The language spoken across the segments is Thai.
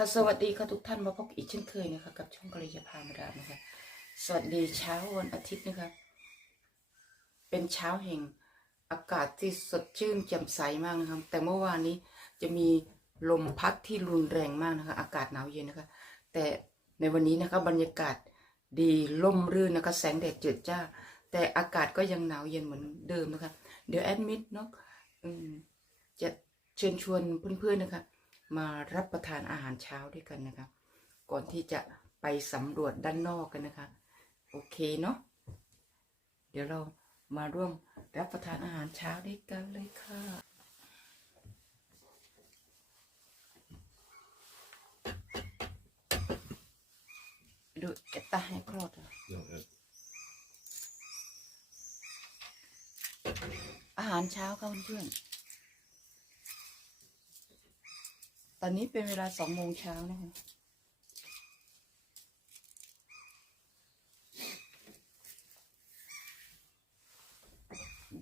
ค่ะสวัสดีค่ะทุกท่านมาพบอีกเช่นเคยนะคะกับช่องกระยาพามาดามนะคะสวัสดีเช้าวันอาทิตย์นะคะเป็นเช้าแห่งอากาศที่สดชื่นแจ่มใสมากนะคะแต่เมื่อวานนี้จะมีลมพัดที่รุนแรงมากนะคะ อากาศหนาวเย็นนะคะ แต่ในวันนี้นะคะบรรยากาศดีล่มรื่นนะคะ แสงแดดเจิดจ้า แต่อากาศก็ยังหนาวเย็นเหมือนเดิมนะคะ เดี๋ยวแอดมิดเนาะจะเชิญชวนเพื่อนๆนะคะ มารับประทานอาหารเช้าด้วยกันนะคะ ก่อนที่จะไปสำรวจด้านนอกกันนะคะ โอเคเนาะเดี๋ยวเรามาร่วมรับประทานอาหารเช้าด้วยกันเลยค่ะดูเอตตาให้คลอดเหรอ Ja, eh, อาหารเช้าค่ะเพื่อนๆ ตอนนี้เป็นเวลาสองโมงเช้านะคะ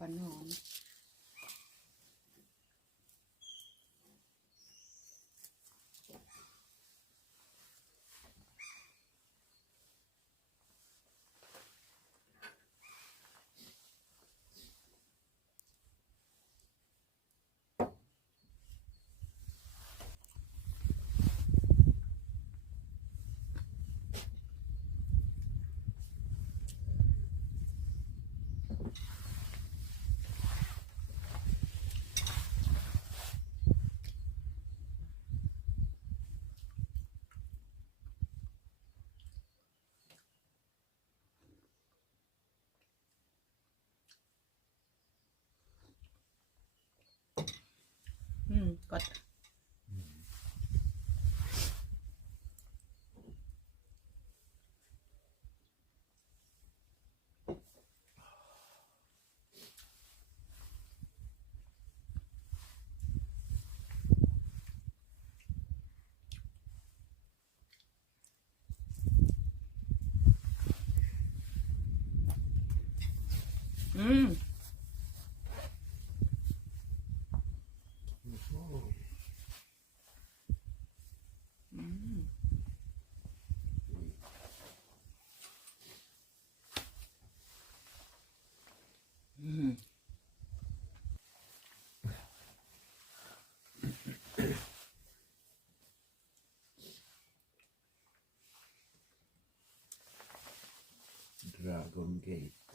บันหอม อื Dragon Gate..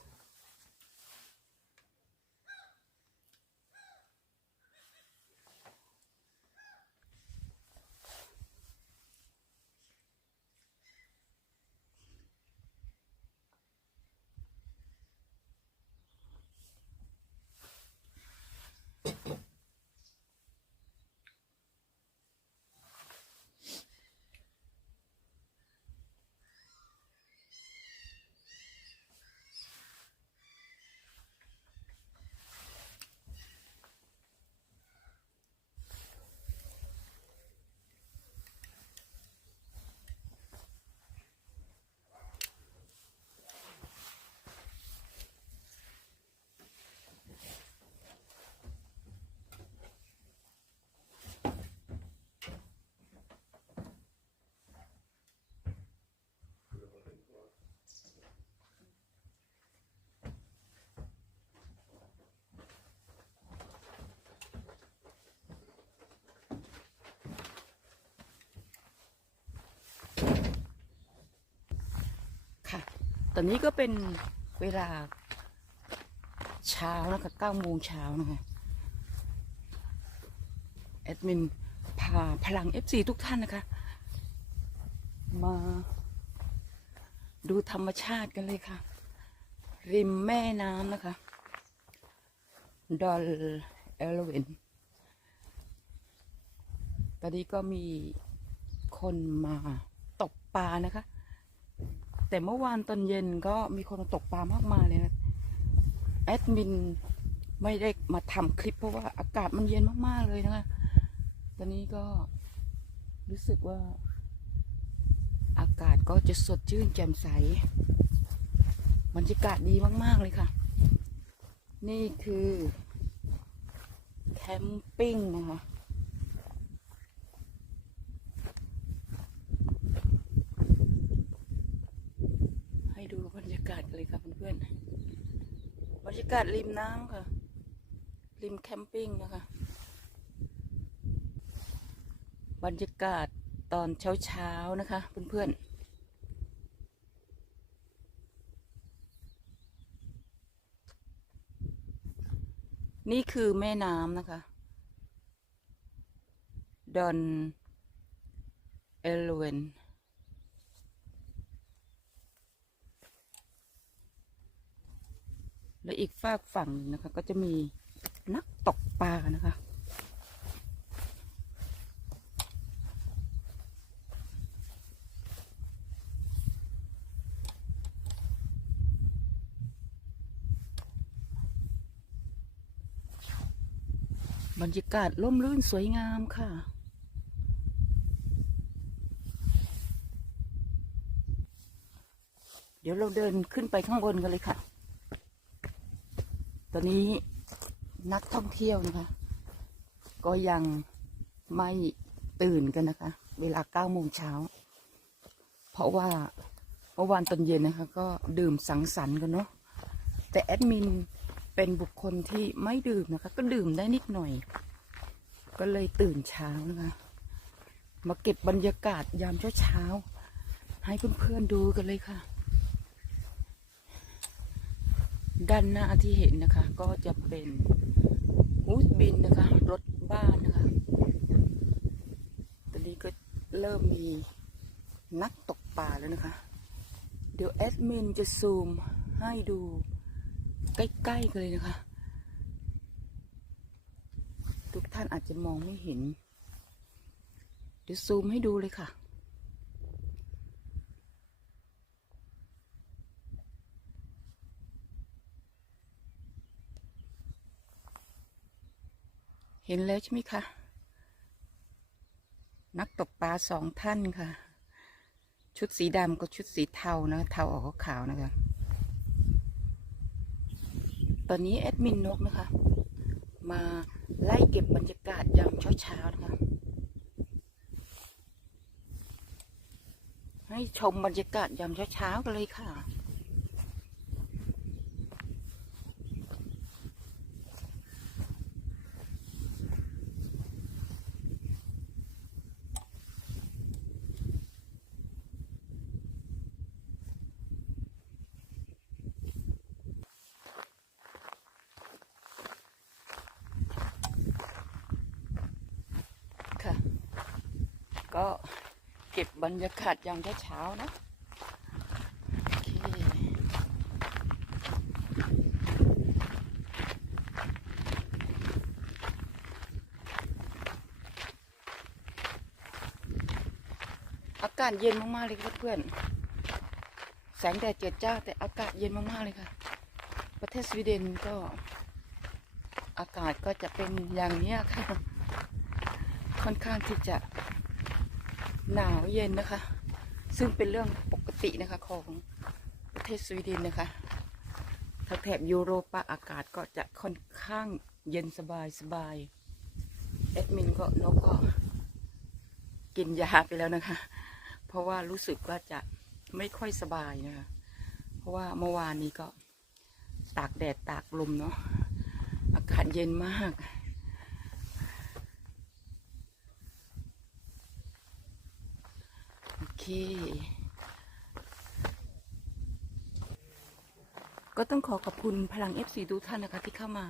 ตอนนี้ก็เป็นเวลาเช้านะคะเก้าโมงเช้านะคะแอดมินพาพลัง FC ทุกท่านนะคะ มาดูธรรมชาติกันเลยค่ะ ริมแม่น้ำนะคะ ดอลเอลเวนตอนนี้ก็มีคนมาตกปลานะคะ แต่เมื่อวานตอนเย็นก็มีคนมาตกปลามากมายเลยนะแอดมินไม่ได้มาทำคลิปเพราะว่าอากาศมันเย็นมากๆเลยนะคะตอนนี้ก็รู้สึกว่า อากาศก็จะสดชื่นแจ่มใสบรรยากาศดีมากๆเลยค่ะ นี่คือ แคมปิ้งนะคะ เลยค่ะเพื่อนๆบรรยากาศริมน้ำค่ะ ริมแคมปิ้งนะคะ บรรยากาศตอนเช้าๆนะคะเพื่อนๆนี่คือแม่น้ำนะคะ ดอน เอลเวน และอีกฝากฝั่งหนึ่งนะคะ ก็จะมีนักตกปลานะคะ บรรยากาศร่มรื่นสวยงามค่ะเดี๋ยวเราเดินขึ้นไปข้างบนกันเลยค่ะ ตอนนี้นักท่องเที่ยวนะคะ ก็ยังไม่ตื่นกันนะคะ เวลาเก้าโมงเช้า เพราะว่าเมื่อวานตอนเย็นนะคะ ก็ดื่มสังสรรค์กันเนาะแต่แอดมินเป็นบุคคลที่ไม่ดื่มนะคะ ก็ดื่มได้นิดหน่อย ก็เลยตื่นเช้านะคะ มาเก็บบรรยากาศยามเช้าๆให้เพื่อนๆดูกันเลยค่ะ ด้านหน้าที่เห็นนะคะ ก็จะเป็นฮูสบินนะคะ รถบ้านนะคะ ตอนนี้ก็เริ่มมีนักตกปลาแล้วนะคะ เดี๋ยวแอดมินจะซูมให้ดูใกล้ๆกันเลยนะคะ ทุกท่านอาจจะมองไม่เห็น เดี๋ยวซูมให้ดูเลยค่ะ ห็นแล้วใช่ไหมคะ นักตกปลาสองท่านค่ะ ชุดสีดำกับชุดสีเทานะ เทาออกขาวนะคะ ตอนนี้แอดมินนกนะคะ มาไล่เก็บบรรยากาศยามเช้าๆนะคะให้ชมบรรยากาศยามเช้าๆกันเลยค่ะ ก็เก็บบรรยากาศยามเช้านะอากาศเย็นมากๆเลยครับเพื่อนแสงแดดเจิดจ้าแต่อากาศเย็นมากๆเลยค่ะ ประเทศสวีเดนก็อากาศก็จะเป็นอย่างนี้ค่ะ ค่อนข้างที่จะ หนาวเย็นนะคะ ซึ่งเป็นเรื่องปกตินะคะของประเทศสวีเดนนะคะทาแถบยุโรปอากาศก็จะค่อนข้างเย็นสบายสบายแอดมินก็นกก็กินยาไปแล้วนะคะ เพราะว่ารู้สึกว่าจะไม่ค่อยสบายนะคะ เพราะว่าเมื่อวานนี้ก็ตากแดดตากลมเนาะอากาศเย็นมาก โอ เค ก็ต้องขอขอบคุณพลัง FC ทุกท่านนะคะ ที่เข้ามา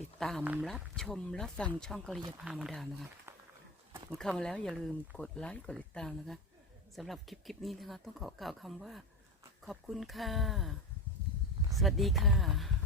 ติดตามรับชมรับฟังช่องกริยาพามาดามนะคะเมื่อเข้ามาแล้วอย่าลืมกดไลค์กดติดตามนะคะสำหรับคลิปคลิปนี้นะคะ ต้องขอกล่าวคำว่าขอบคุณค่ะ สวัสดีค่ะ